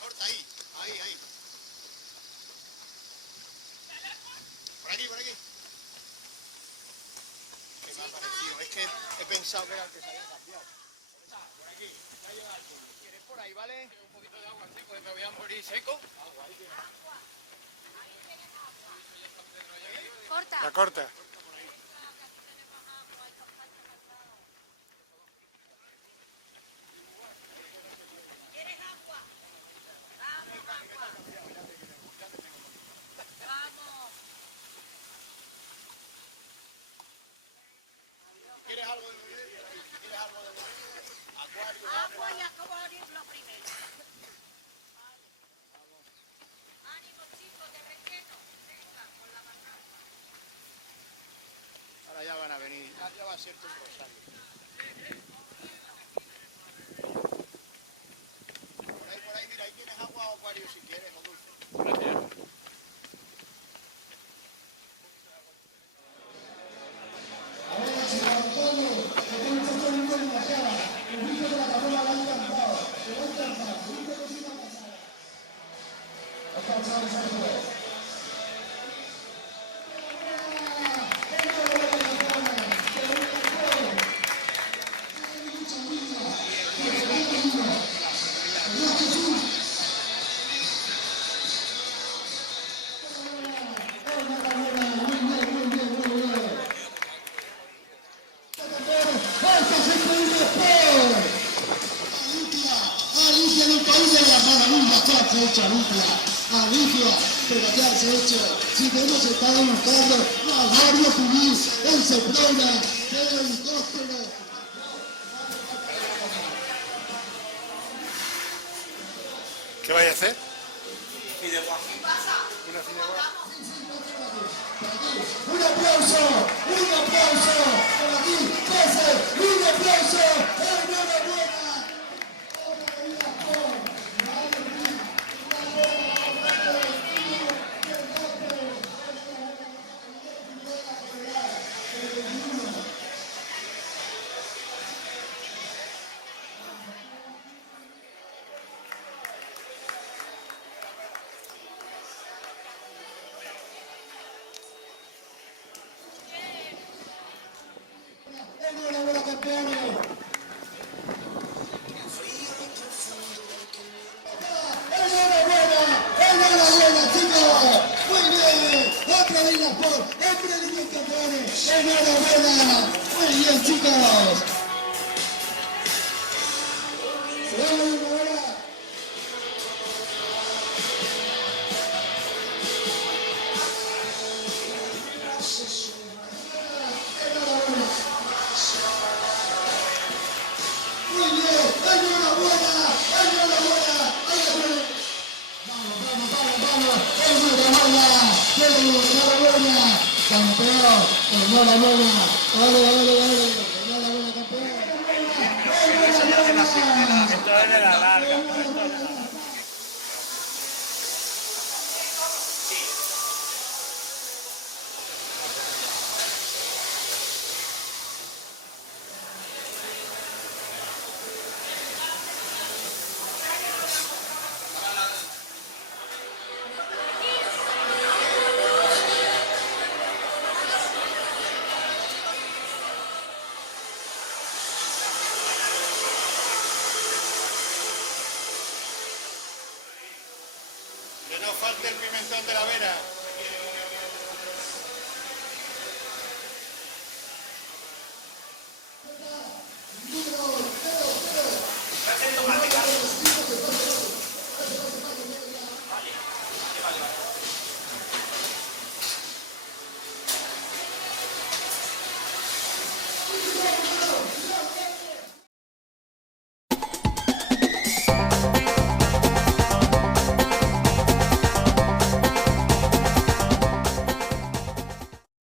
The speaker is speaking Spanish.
Corta, ahí. Por aquí. ¿Qué me ha parecido? Es que he pensado que era el que se había cambiado. Por aquí, ya llega alguien. ¿Quieres por ahí, vale? Un poquito de agua, sí, porque me voy a morir seco. Agua, ahí tienes. Corta. La corta. ¿Quieres algo de beber? Acuario. Agua y acuario es lo primero. Ánimo, chicos, de relleno. Venga, con la banana. Ahora ya van a venir. Ya va a ser un rosario. Por ahí, mira, ahí tienes agua o acuario si quieres, o dulce. Gracias. Alicia en un país de las maravillas, ¿qué has hecho, Alicia? Alicia, pero ¿qué has hecho? Si te hemos estado buscando la Guardia Civil en Seprona, el helicóptero. ¿Qué vais a hacer? ¡Un aplauso! ¡Por aquí! ¡Pese! ¡Un aplauso! ¡Enhorabuena! ¡Enhorabuena, campeones! ¡Enhorabuena, chicos! ¡Muy bien! ¡Otra vez la por! ¡Emprendimiento, campeones! ¡Enhorabuena! ¡Muy bien, chicos! ¡Se va la hora! ¡Muy bien! ¡Enhorabuena! ¡Enhorabuena! ¡Campeón! ¡Enhorabuena! ¡Enhorabuena, campeón! Esto es de la larga. Que no falte el pimentón de la Vera.